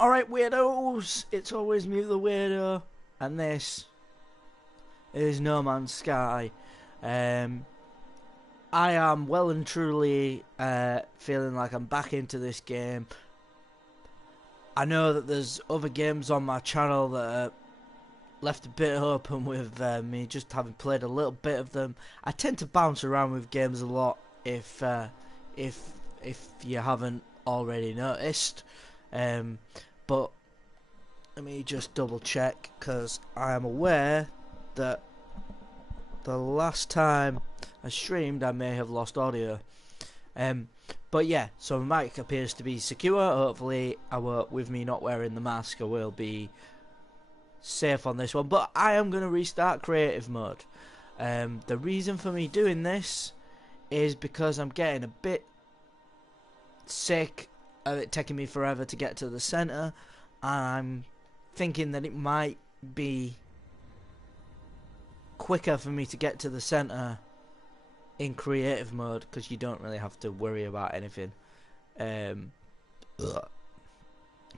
Alright, weirdos, it's always me the weirdo, and this is No Man's Sky. Um, I am well and truly feeling like I'm back into this game. I know that there's other games on my channel that are left a bit open with me just having played a little bit of them. I tend to bounce around with games a lot if you haven't already noticed. But let me just double check, because I am aware that the last time I streamed I may have lost audio. But yeah, so my mic appears to be secure. Hopefully with me not wearing the mask I will be safe on this one. But I am going to restart creative mode. The reason for me doing this is because I'm getting a bit sick of it taking me forever to get to the centre, and I'm thinking that it might be quicker for me to get to the centre in creative mode, because you don't really have to worry about anything.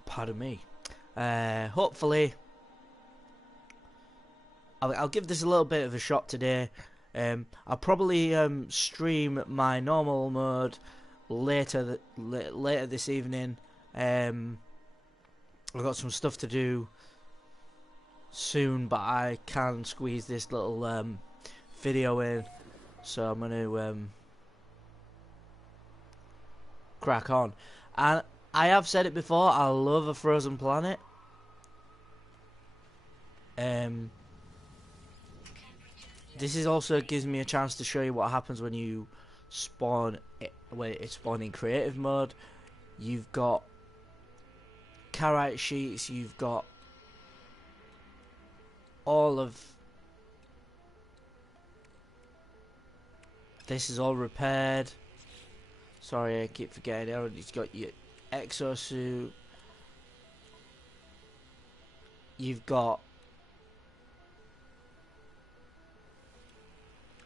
Pardon me. Hopefully I'll give this a little bit of a shot today. I'll probably stream my normal mode later this evening. I've got some stuff to do soon, but I can squeeze this little video in, so I'm going to crack on. And I have said it before, I love a frozen planet. This is also gives me a chance to show you what happens when you spawn when it's spawned in creative mode. You've got carite sheets, you've got all of this is all repaired. Sorry, I keep forgetting. You've got your exosuit, you've got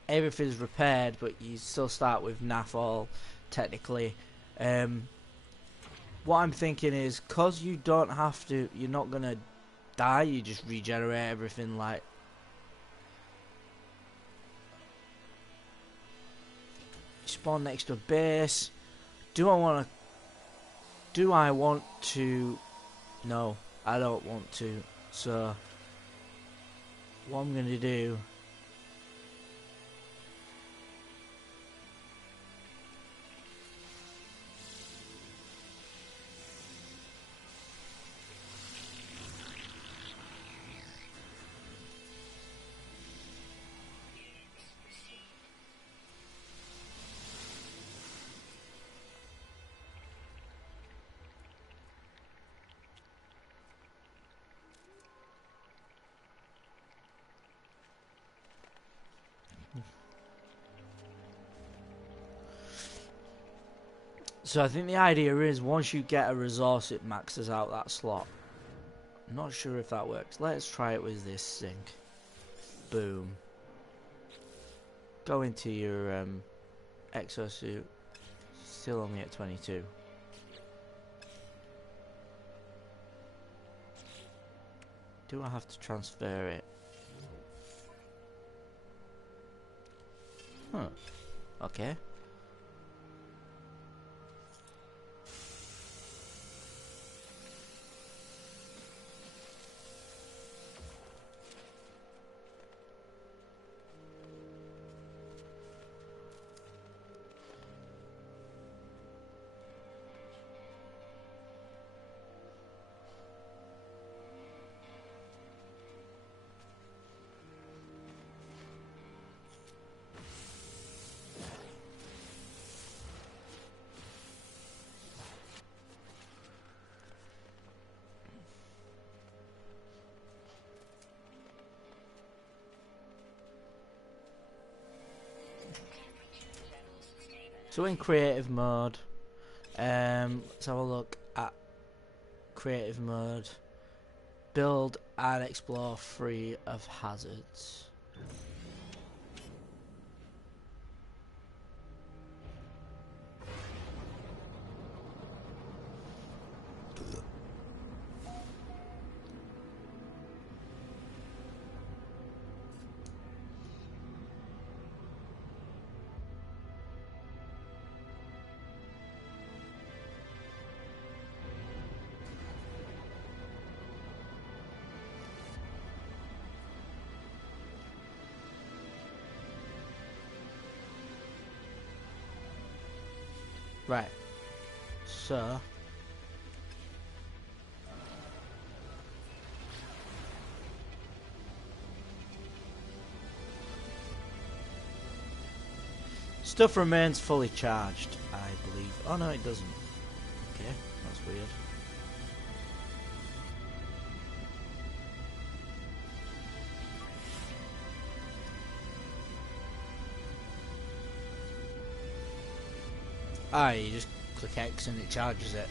everything's repaired, but you still start with naff all technically. What I'm thinking is, cause you don't have to, you're not gonna die, you just regenerate everything. Like, spawn next to a base. Do I want to? No, I don't want to. So what I'm gonna do, so I think the idea is once you get a resource it maxes out that slot. I'm not sure if that works. Let's try it with this sync. Boom. Go into your exosuit. Still only at 22. Do I have to transfer it? Huh. Okay. So in creative mode, let's have a look at creative mode. Build and explore free of hazards. Right. So. Stuff remains fully charged, I believe. Oh no, it doesn't. Okay, that's weird. Ah, you just click X and it charges it.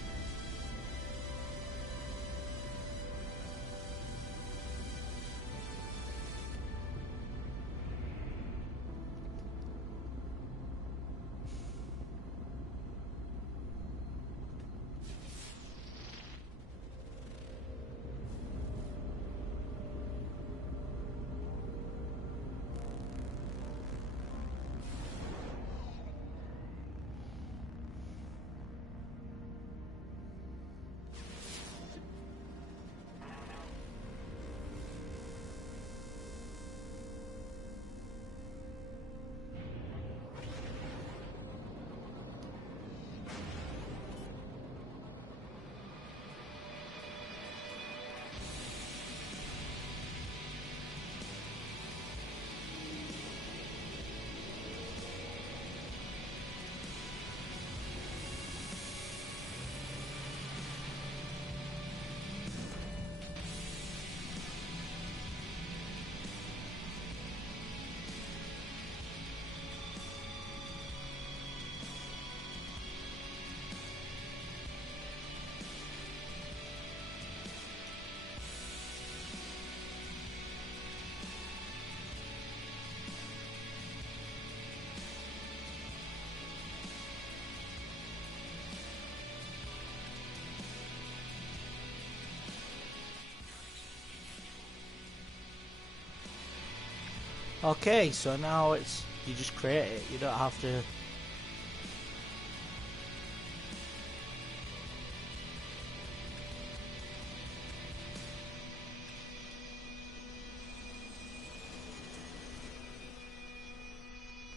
Okay, so now it's, you just create it, you don't have to.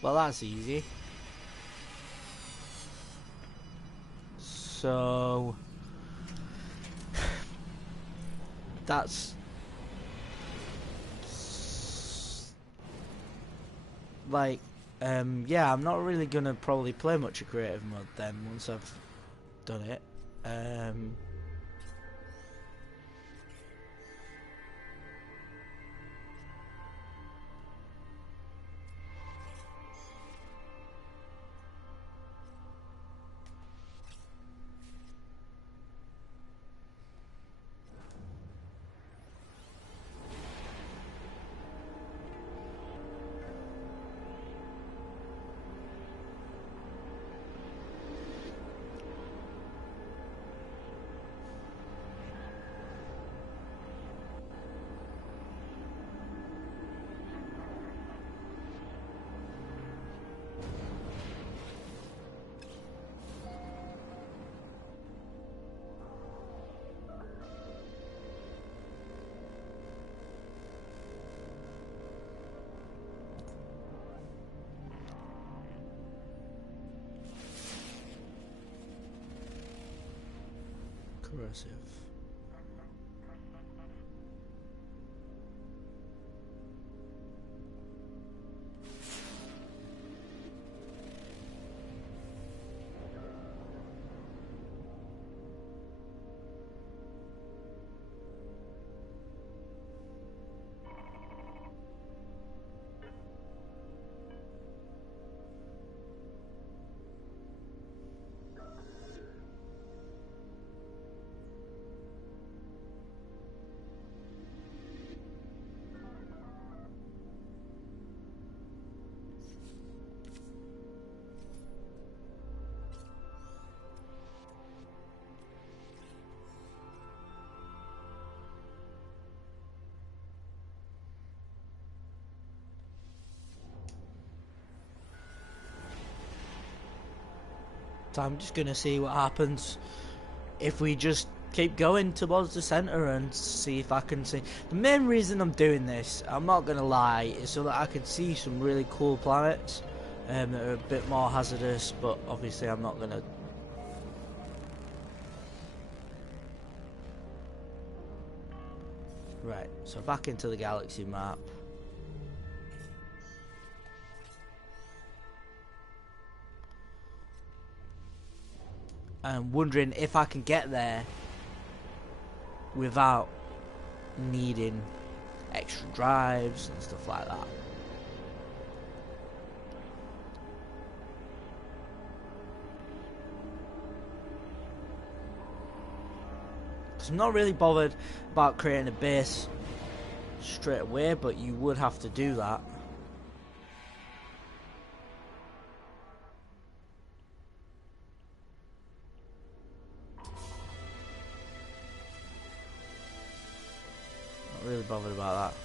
Well, that's easy. So that's like, yeah, I'm not really gonna probably play much of creative mode then once I've done it. Corrosive. So I'm just gonna see what happens if we just keep going towards the centre and see if I can see. The main reason I'm doing this, I'm not gonna lie, is so that I can see some really cool planets that are a bit more hazardous, but obviously I'm not gonna Right, so back into the galaxy map. I'm wondering if I can get there without needing extra drives and stuff like that. Because I'm not really bothered about creating a base straight away, but you would have to do that. Not really bothered about that.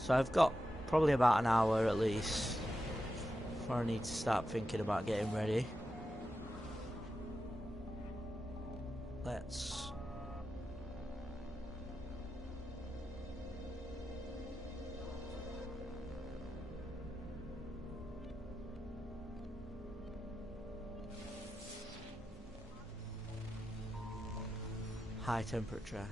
So I've got probably about an hour at least before I need to start thinking about getting ready. Let's high temperature.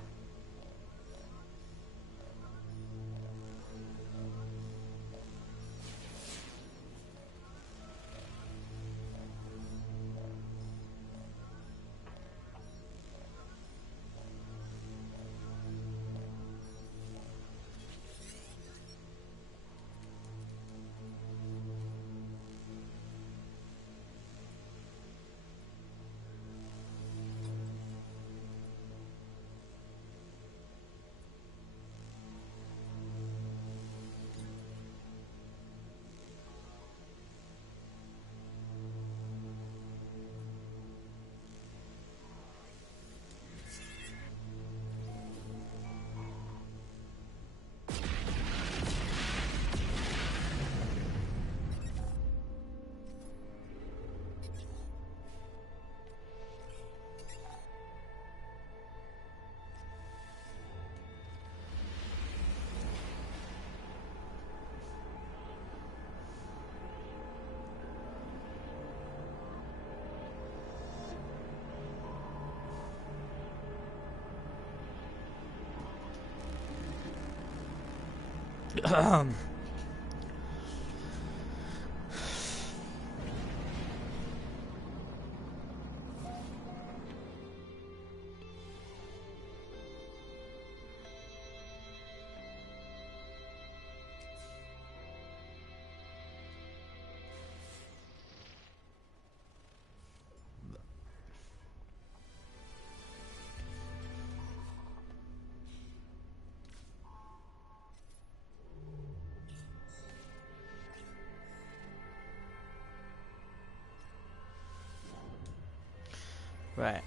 Right.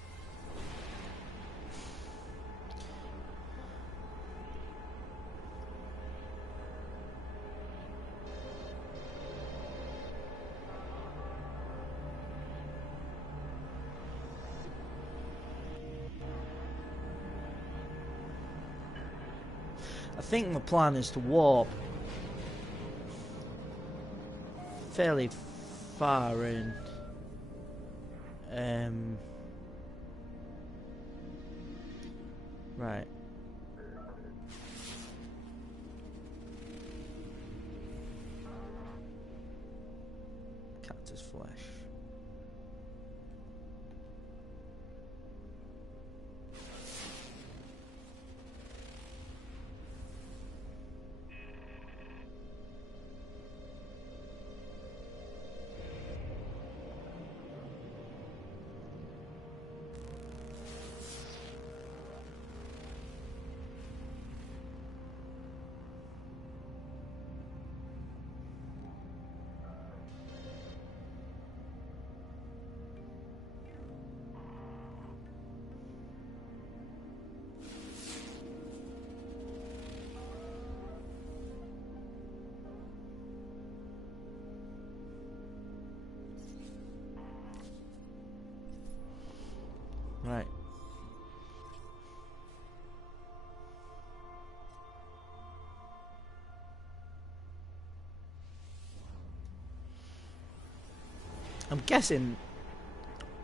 I think the plan is to warp fairly far in. Right. Cactus flesh. Right. I'm guessing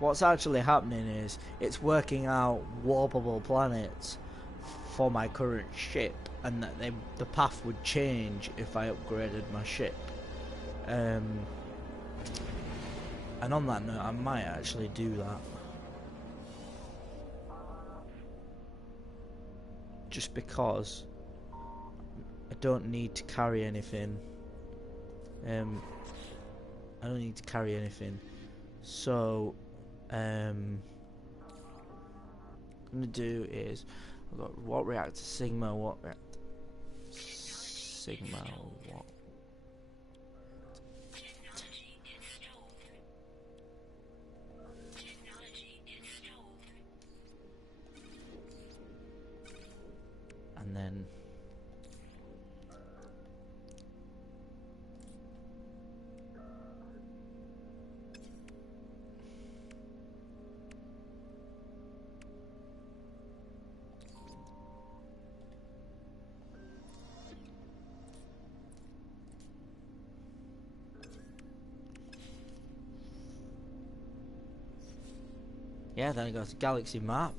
what's actually happening is it's working out warpable planets for my current ship, and that the path would change if I upgraded my ship. And on that note, I might actually do that. Just because I don't need to carry anything. I don't need to carry anything. So, I'm gonna do is I've got what reactor Sigma, what reactor Sigma, what. And then yeah, then I got a galaxy map.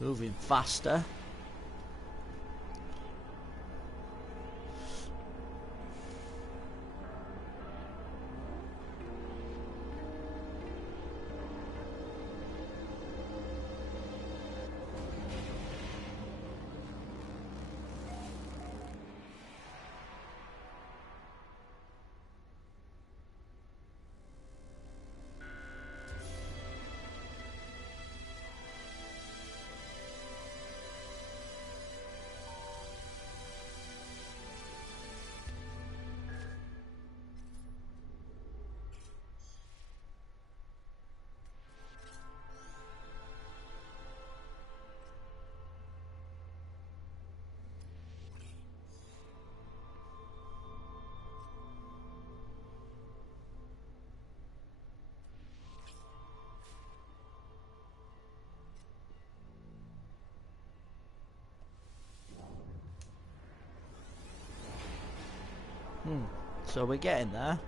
Moving faster. So we're getting there.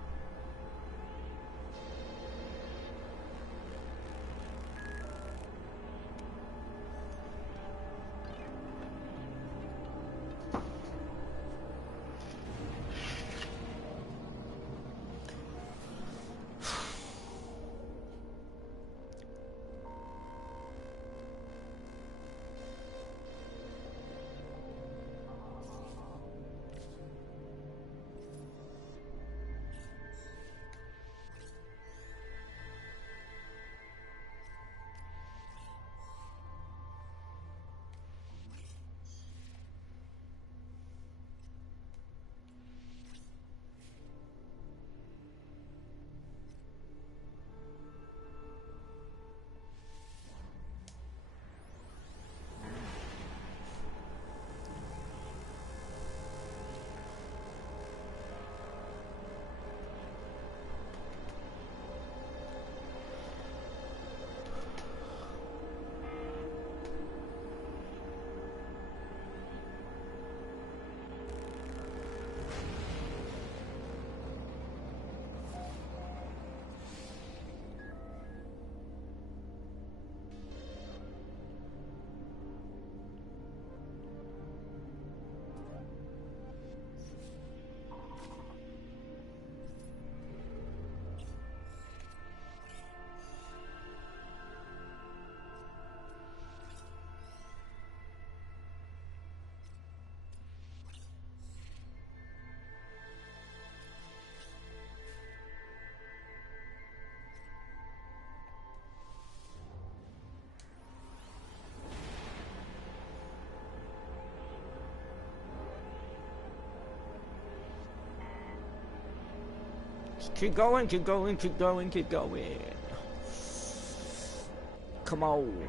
Keep going, keep going, keep going, keep going. Come on.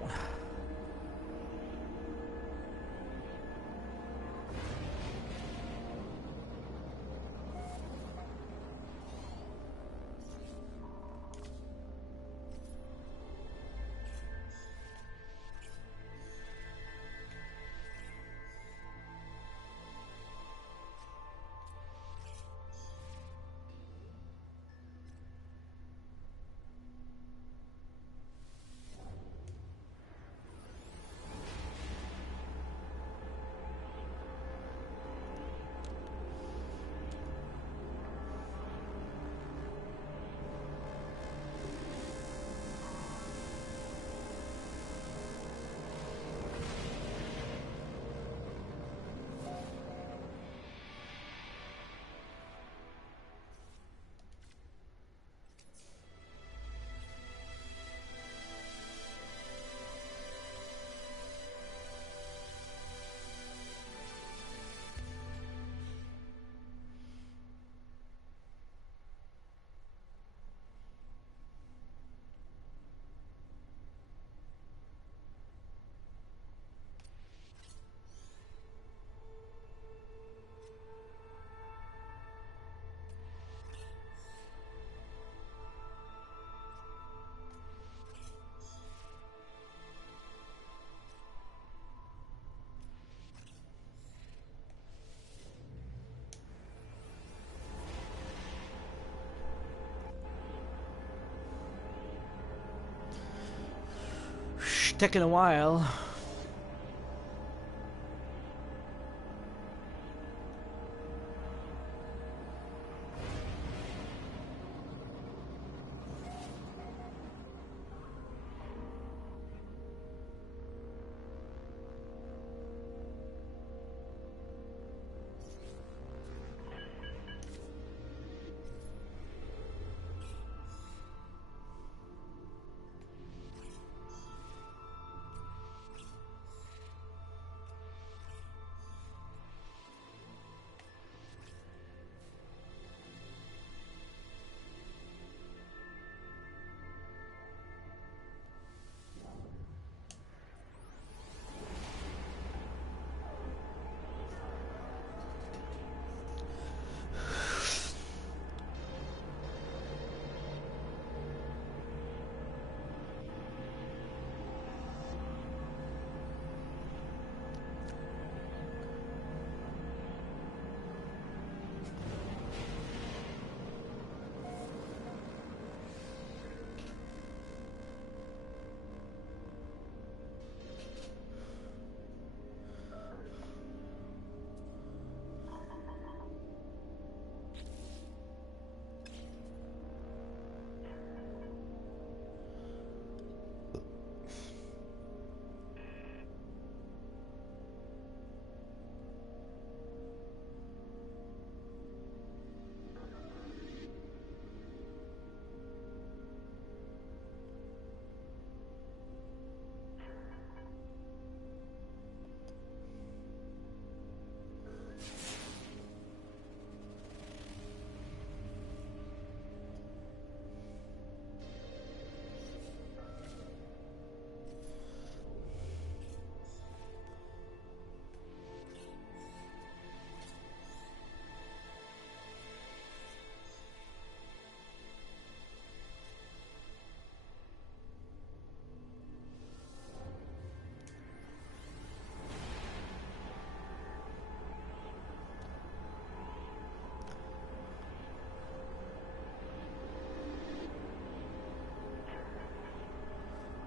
Taking a while.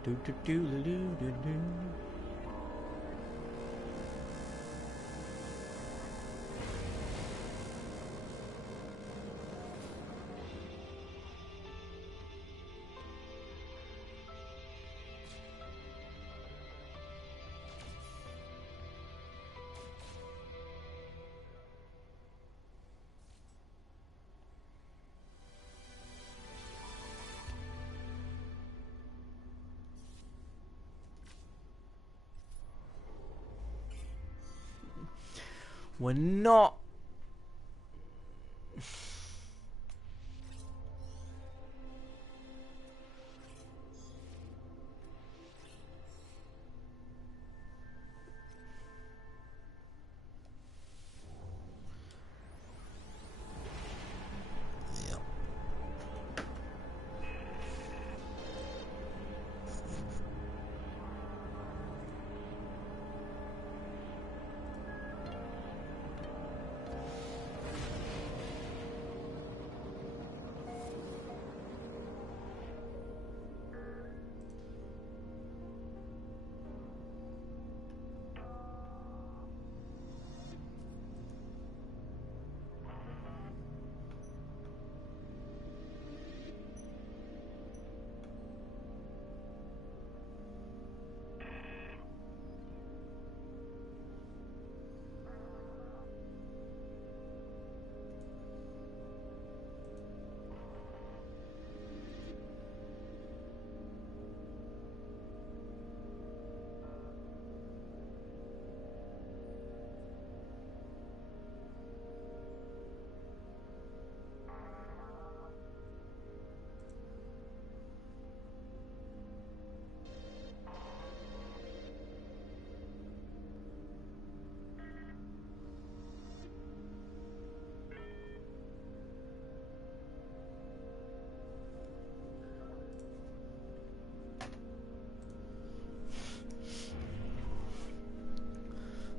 Do do do do do do do. We're not.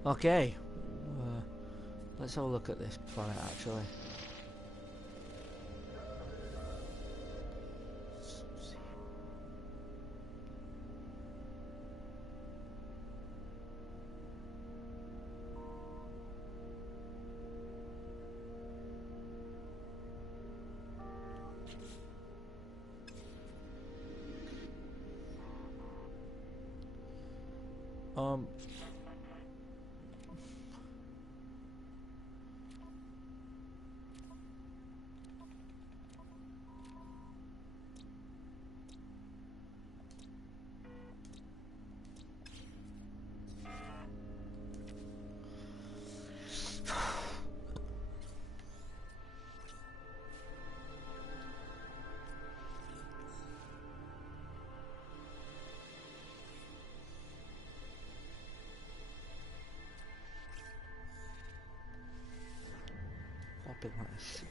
Okay, let's have a look at this planet actually. Um. Popping like this.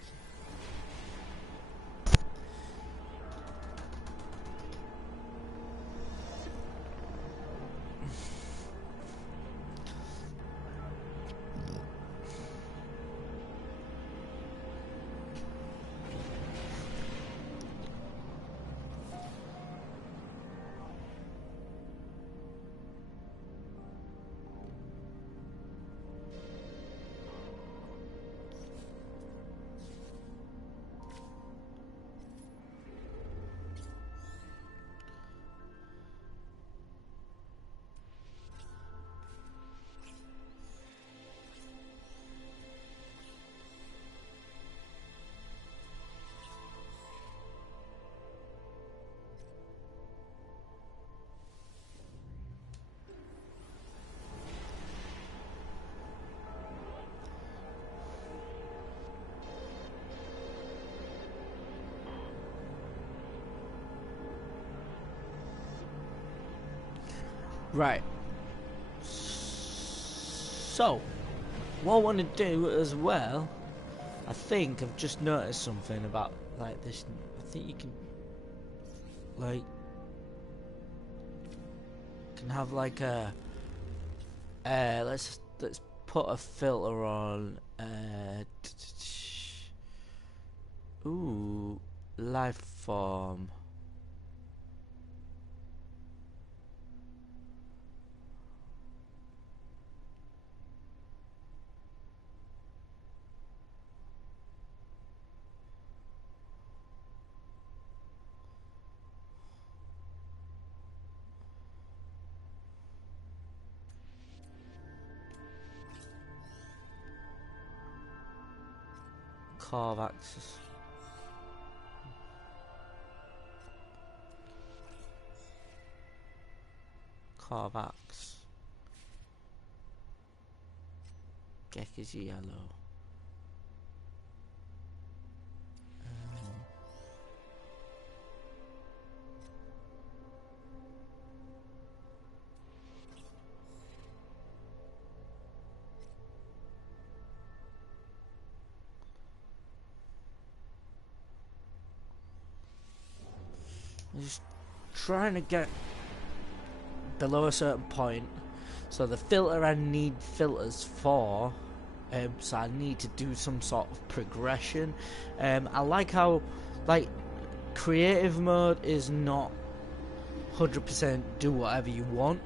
Right. So, what I want to do as well, I think I've just noticed something about like this. I think you can, like, can have like a. Let's put a filter on. Ooh, life form. Corvax. Corvax. Gek is yellow. I'm just trying to get below a certain point. So the filter I need filters for, so I need to do some sort of progression. I like how, like, creative mode is not 100% do whatever you want,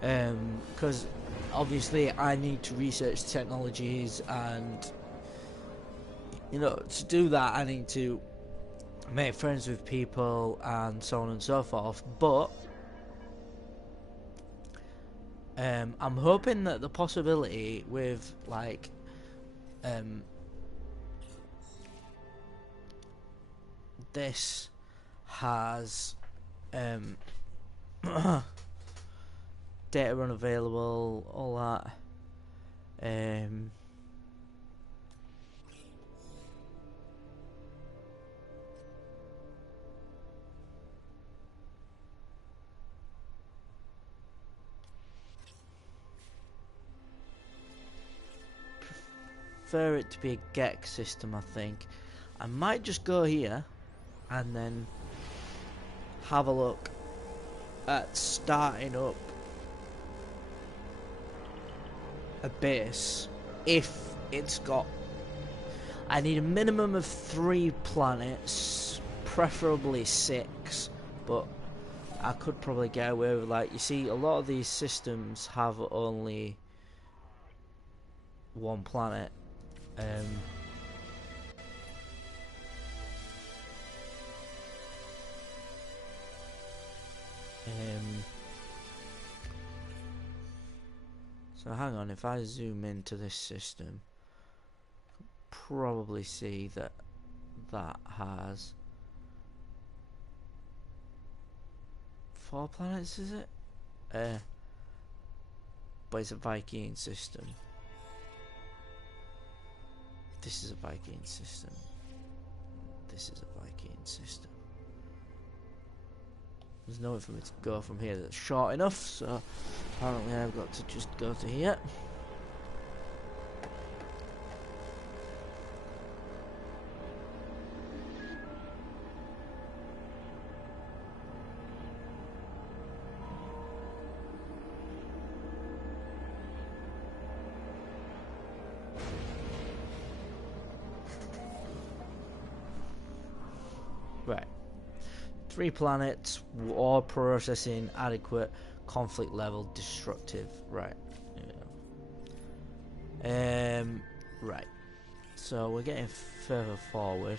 because obviously I need to research technologies, and you know, to do that I need to make friends with people and so on and so forth. But I'm hoping that the possibility with like this has data unavailable, all that. Prefer it to be a GEC system, I think. I might just go here and then have a look at starting up a base if it's got... I need a minimum of 3 planets, preferably 6, but I could probably get away with, like, you see, a lot of these systems have only 1 planet. So hang on, if I zoom into this system, probably see that that has 4 planets, is it? But it's a Viking system. This is a Viking system. This is a Viking system. There's nowhere for me to go from here that's short enough, so apparently I've got to just go to here. Right. 3 planets, war processing, adequate, conflict level, destructive. Right. Yeah. Right. So we're getting further forward.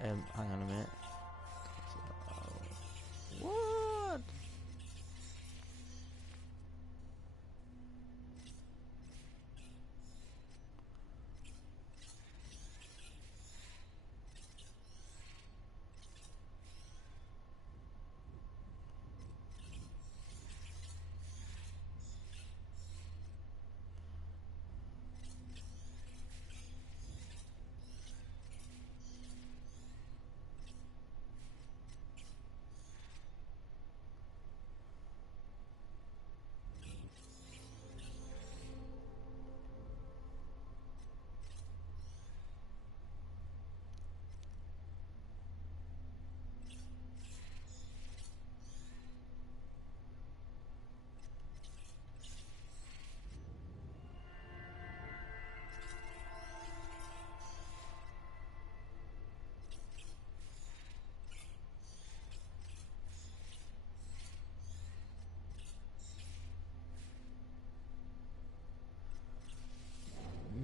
Hang on a minute. What?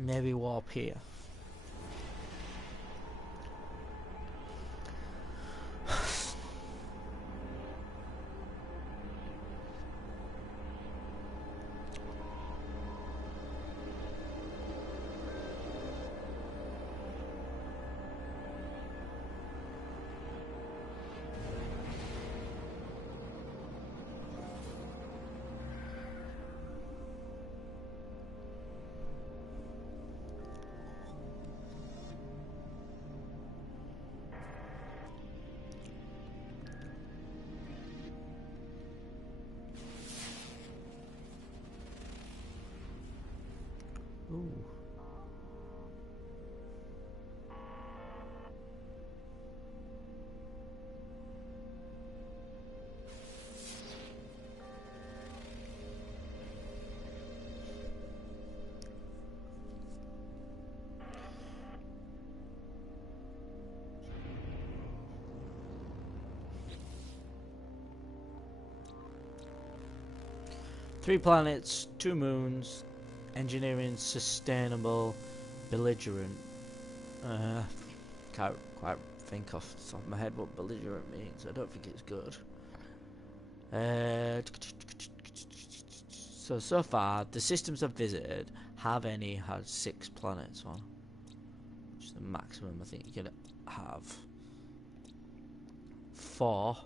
Maybe warp here. Ooh. Three planets, 2 moons, engineering sustainable, belligerent. Can't quite think off the top of my head what belligerent means. I don't think it's good. So far, the systems I've visited have any had 6 planets on, which is the maximum I think you can have. 4.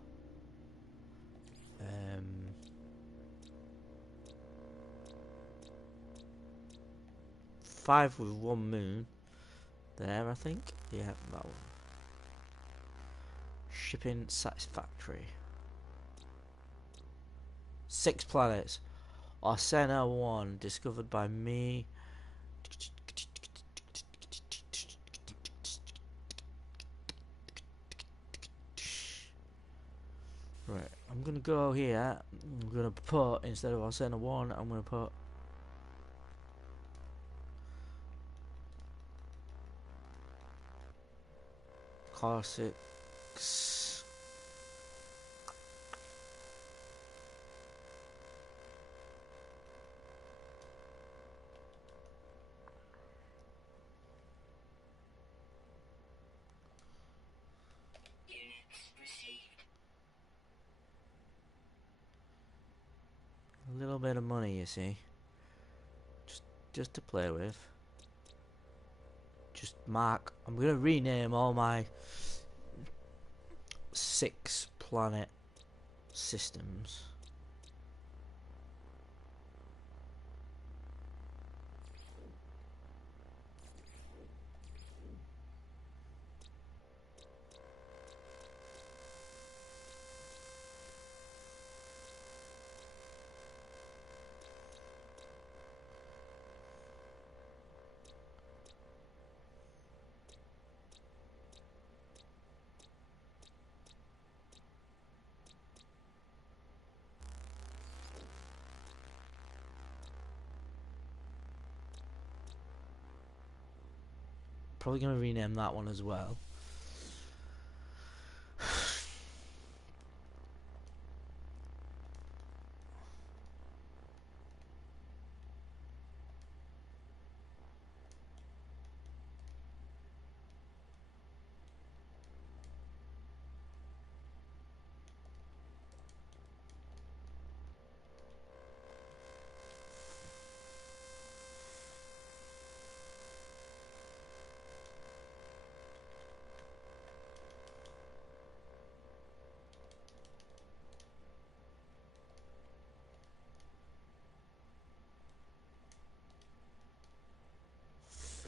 5 with 1 moon. There, I think. Yeah, that one. Shipping satisfactory. 6 planets. Arsena 1, discovered by me. Right, I'm gonna go here. I'm gonna put, instead of Arsena 1, I'm gonna put Corsix. A little bit of money, you see. Just to play with. Just mark. I'm gonna rename all my 6 planet systems. Probably gonna rename that one as well.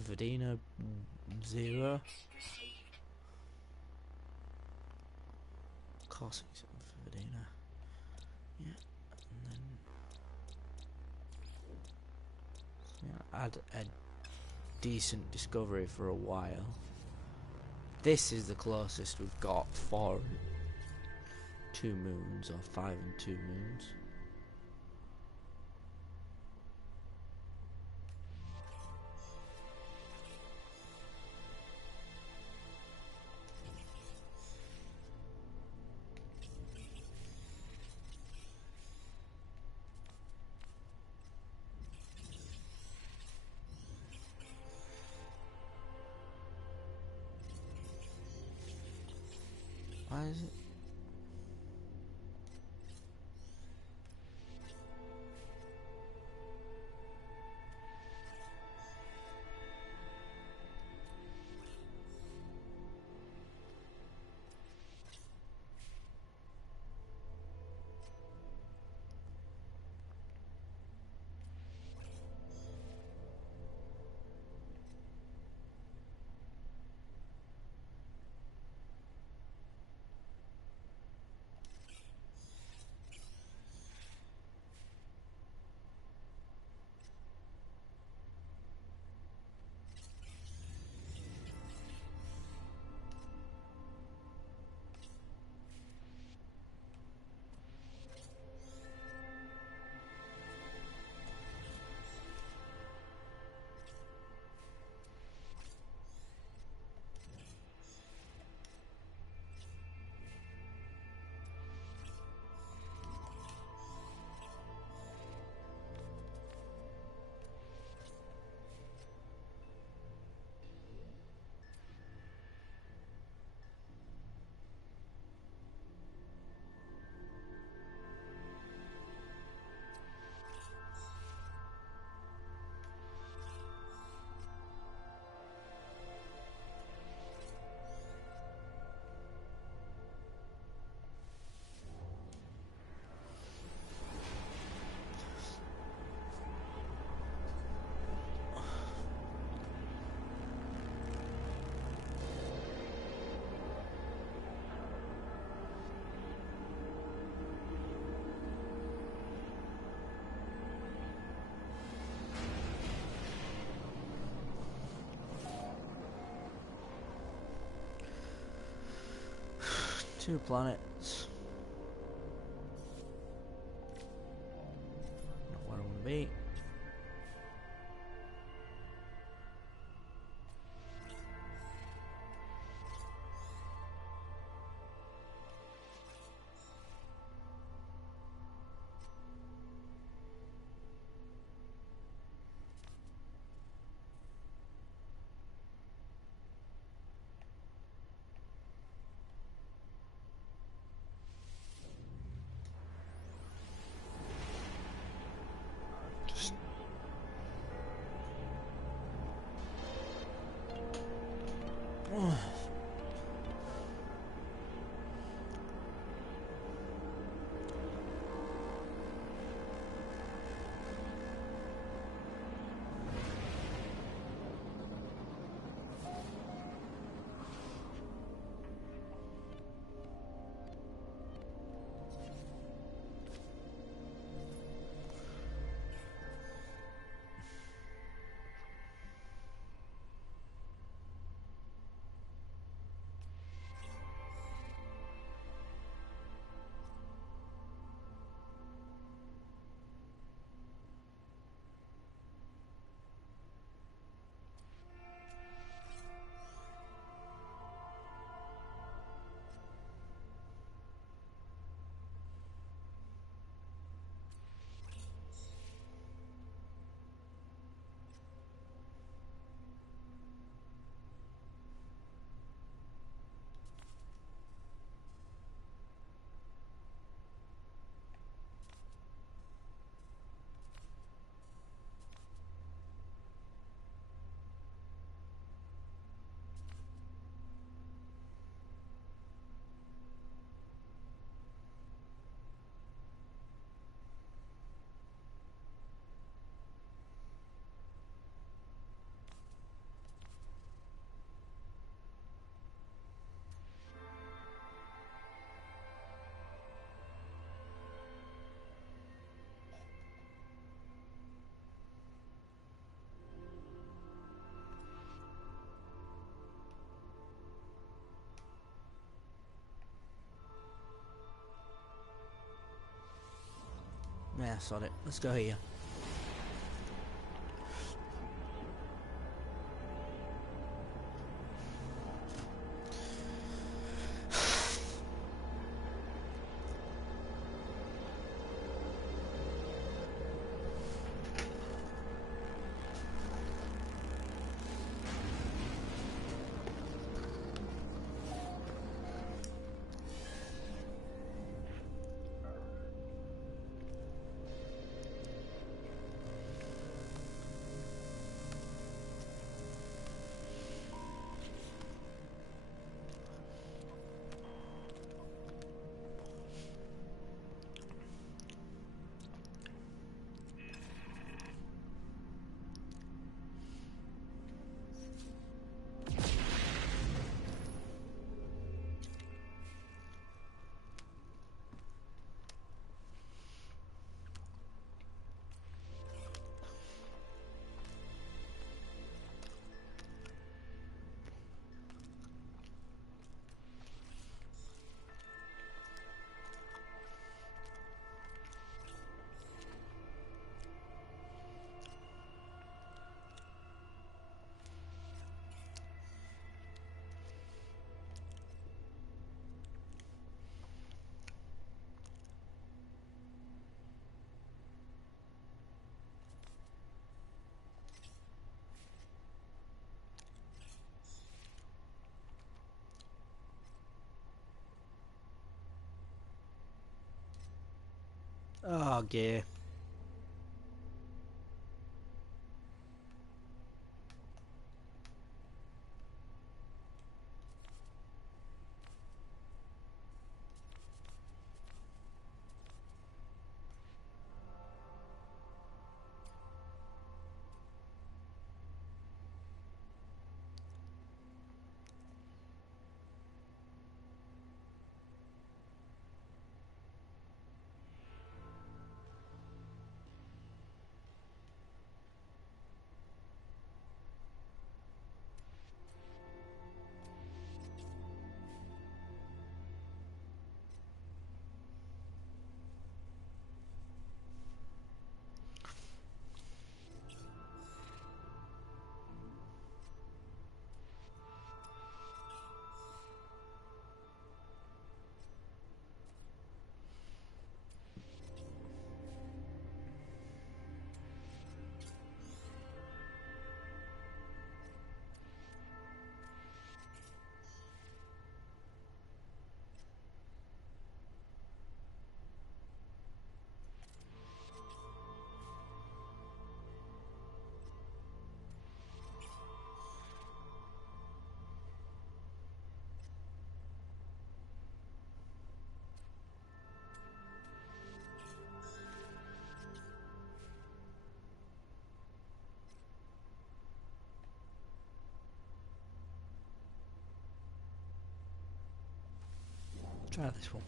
Verdina 0. Corsix Verdina. Yeah, and then yeah, add a decent discovery for a while. This is the closest we've got for 2 moons, or 5 and 2 moons. Why is it? Two planets. Not where I want to be. Yeah, sod it. Let's go here. Oh, gear. Try this one.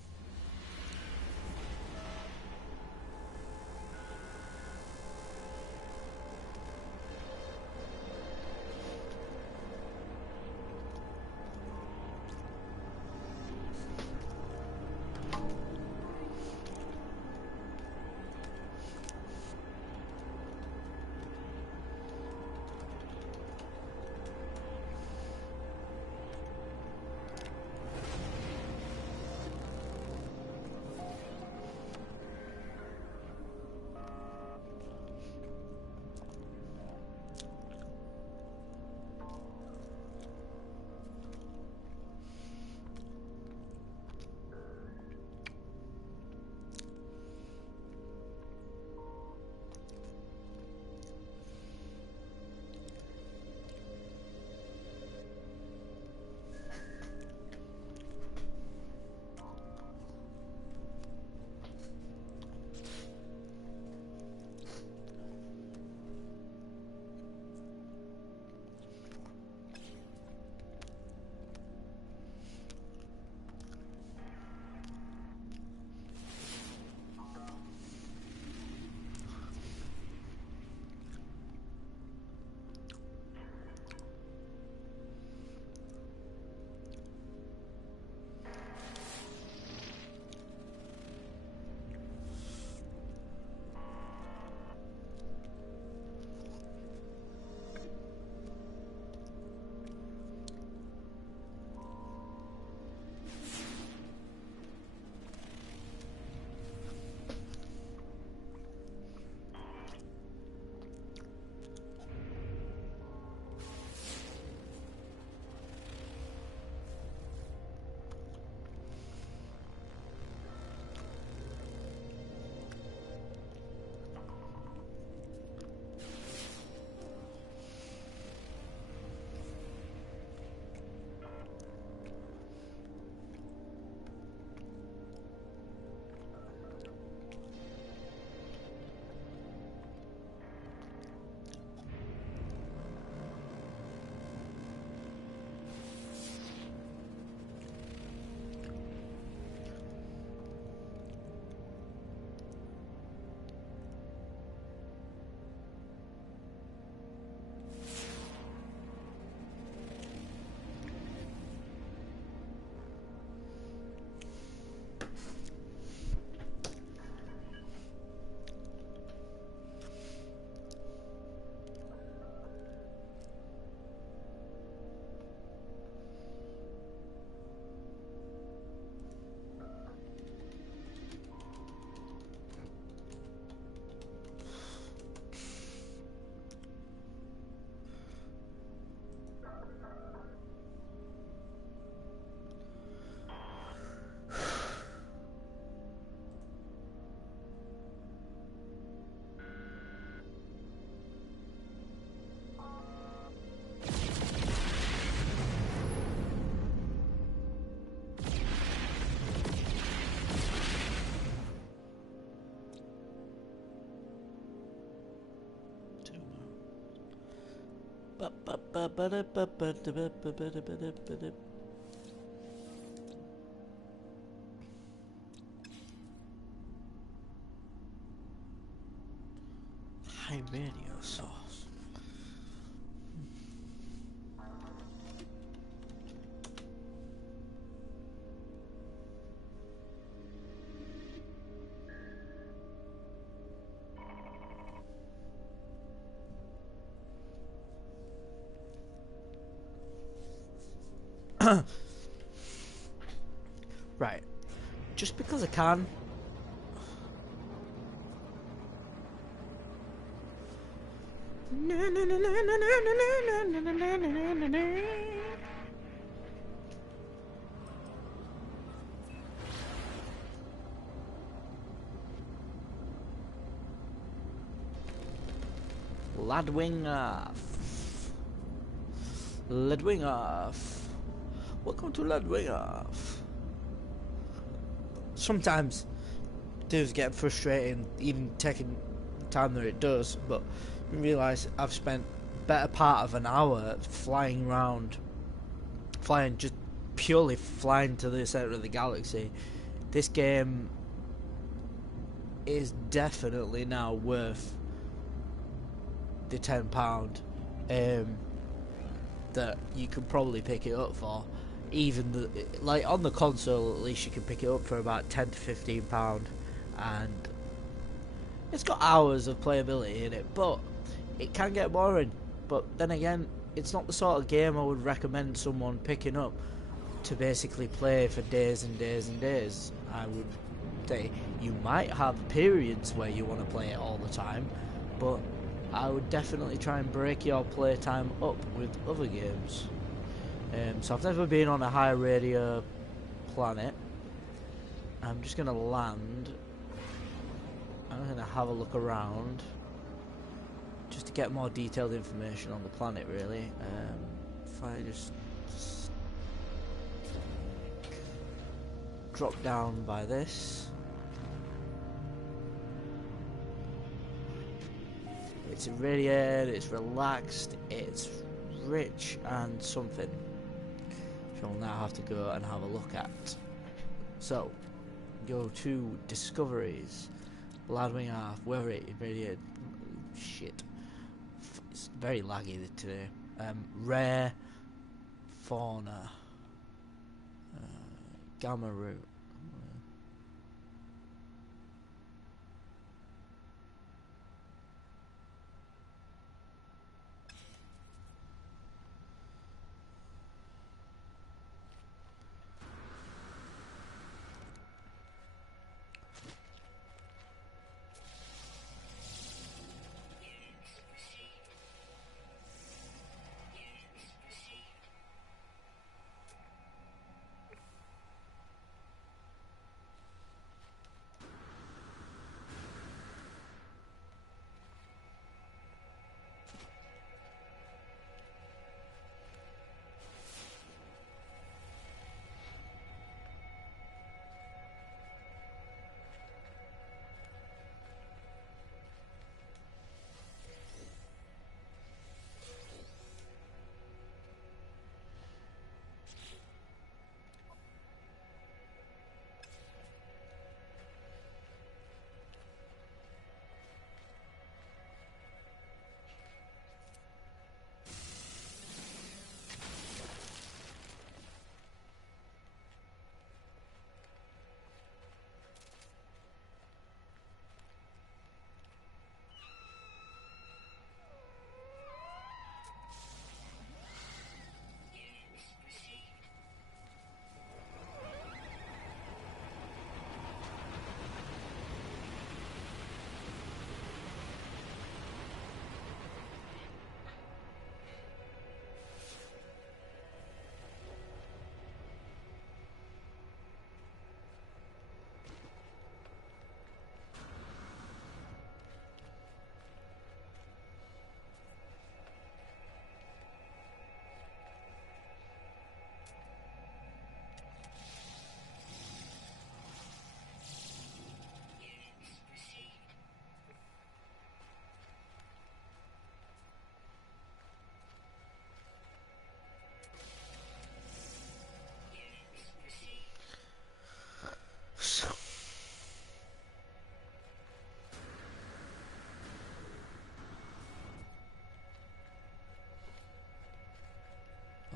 High radio source. Right. Just because I can. Ladwing off. Ladwing off. Welcome to Ladwing off. Sometimes it does get frustrating, even taking the time that it does, but you realise I've spent better part of an hour flying around, flying just purely flying to the center of the galaxy, this game is definitely now worth the £10 that you could probably pick it up for. Even like on the console, at least you can pick it up for about £10 to £15, and it's got hours of playability in it, but it can get boring. But then again, it's not the sort of game I would recommend someone picking up to basically play for days and days and days. I would say you might have periods where you want to play it all the time, but I would definitely try and break your playtime up with other games. So I've never been on a high radio planet. I'm just going to land. I'm going to have a look around just to get more detailed information on the planet, really. If I just drop down by this. It's irradiated, it's relaxed, it's rich and something. Which I'll now have to go and have a look at. So, go to discoveries. Gladwing Arf, weather irradiated. Shit. It's very laggy today. Rare fauna. Gamma root.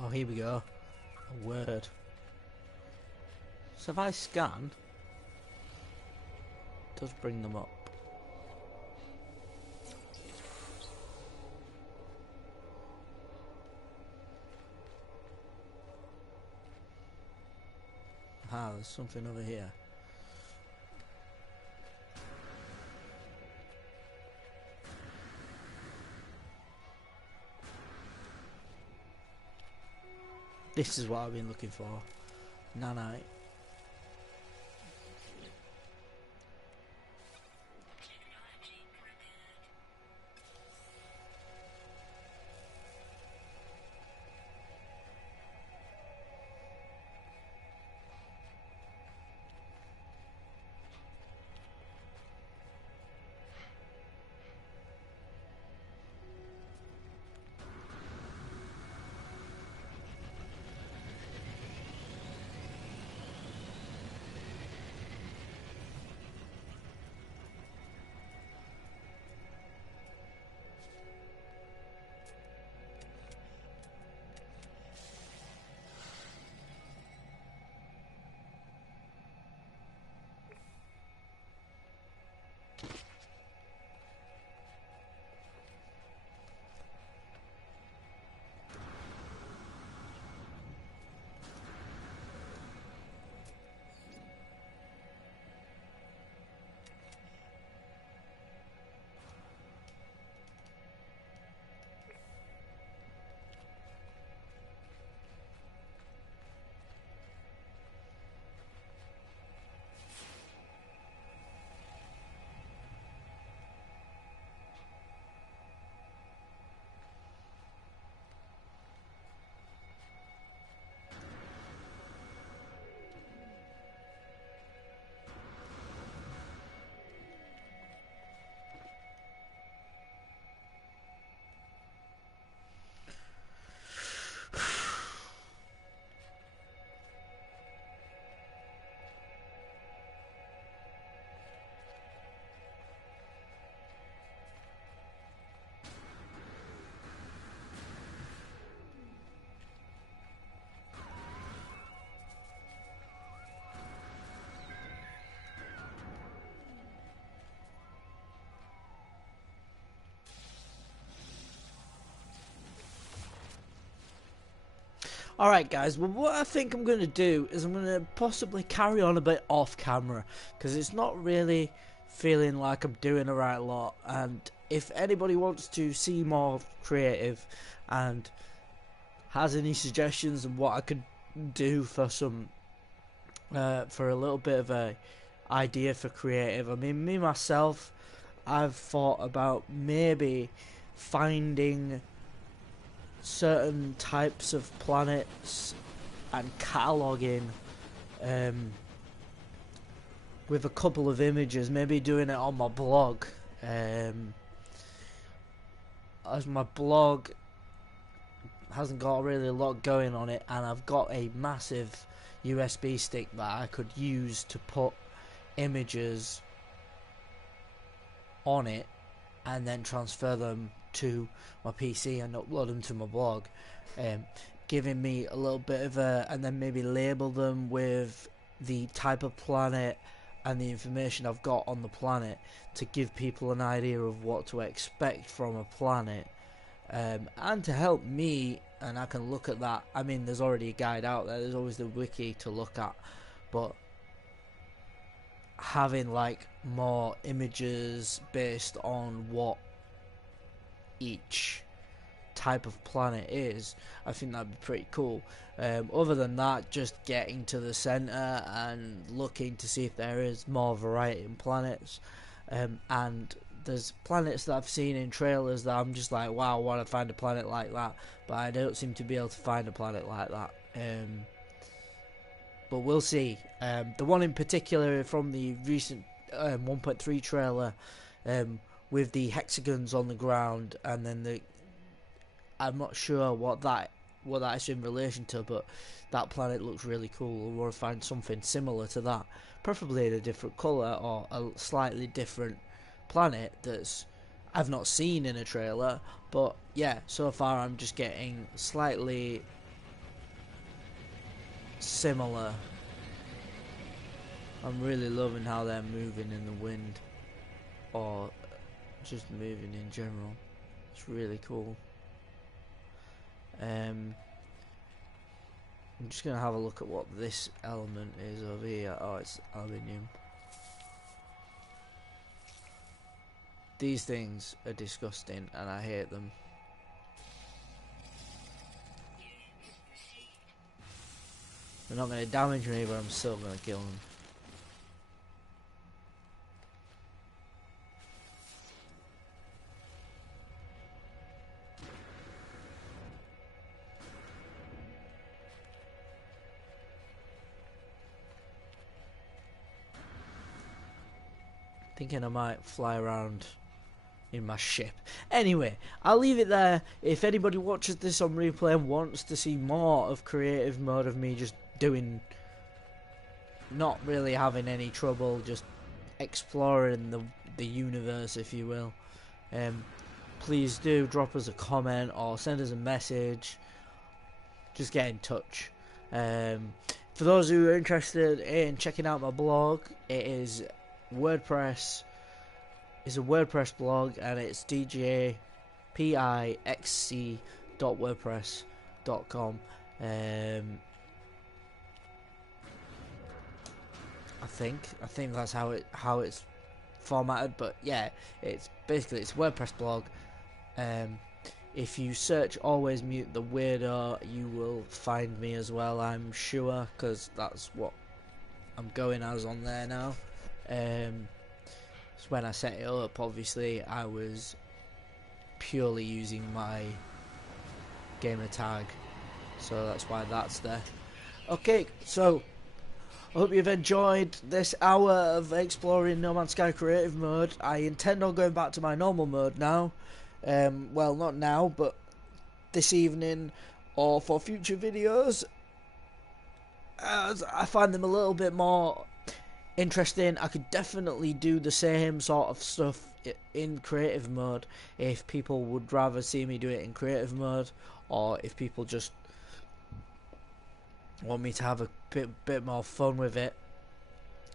Oh, here we go. A word. So if I scan, it does bring them up. Ah, there's something over here. This is what I've been looking for. Nanite. Alright guys, well what I think I'm going to do is I'm going to possibly carry on a bit off camera, because it's not really feeling like I'm doing the right lot, and if anybody wants to see more creative and has any suggestions on what I could do for some for a little bit of a idea for creative, I mean, me myself, I've thought about maybe finding certain types of planets and cataloguing with a couple of images, maybe doing it on my blog, as my blog hasn't got really a lot going on it, and I've got a massive USB stick that I could use to put images on it and then transfer them to my PC and upload them to my blog, giving me a little bit of a, and then maybe label them with the type of planet and the information I've got on the planet to give people an idea of what to expect from a planet, and to help me, and I can look at that. I mean, there's already a guide out there, there's always the wiki to look at, but having like more images based on what each type of planet is, I think that'd be pretty cool. Other than that, just getting to the center and looking to see if there is more variety in planets, and there's planets that I've seen in trailers that I'm just like, wow, I want to find a planet like that, but I don't seem to be able to find a planet like that. But we'll see. The one in particular from the recent 1.3 trailer, with the hexagons on the ground, and then I'm not sure what that is in relation to, but that planet looks really cool. I want to find something similar to that, preferably in a different colour or a slightly different planet that's I've not seen in a trailer. But yeah, so far I'm just getting slightly similar. I'm really loving how they're moving in the wind, or just moving in general. It's really cool. I'm just gonna have a look at what this element is over here. Oh, it's aluminium. These things are disgusting and I hate them. They're not going to damage me, but I'm still going to kill them. Thinking I might fly around in my ship. Anyway, I'll leave it there. If anybody watches this on replay and wants to see more of creative mode of me just doing, not really having any trouble, just exploring the universe, if you will, please do drop us a comment or send us a message. Just get in touch. For those who are interested in checking out my blog, it is WordPress. It's a WordPress blog, and it's djpixc.wordpress.com. I think that's how it's formatted, but yeah, it's basically it's a WordPress blog. If you search "Always Mute the Weirdo," you will find me as well, I'm sure, because that's what I'm going as on there now. So when I set it up, obviously I was purely using my gamer tag, so that's why that's there. Okay, so I hope you've enjoyed this hour of exploring No Man's Sky creative mode. I intend on going back to my normal mode now. Well, not now, but this evening or for future videos, as I find them a little bit more interesting. I could definitely do the same sort of stuff in creative mode if people would rather see me do it in creative mode, or if people just want me to have a bit more fun with it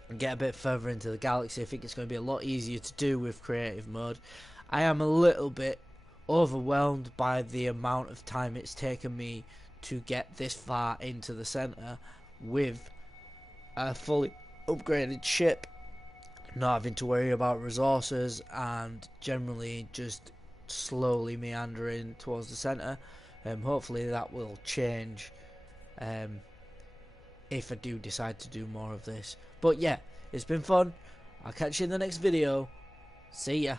and get a bit further into the galaxy. I think it's going to be a lot easier to do with creative mode. I am a little bit overwhelmed by the amount of time it's taken me to get this far into the centre with a fully upgraded ship, not having to worry about resources, and generally just slowly meandering towards the centre. Hopefully that will change if I do decide to do more of this. But yeah, it's been fun. I'll catch you in the next video. See ya.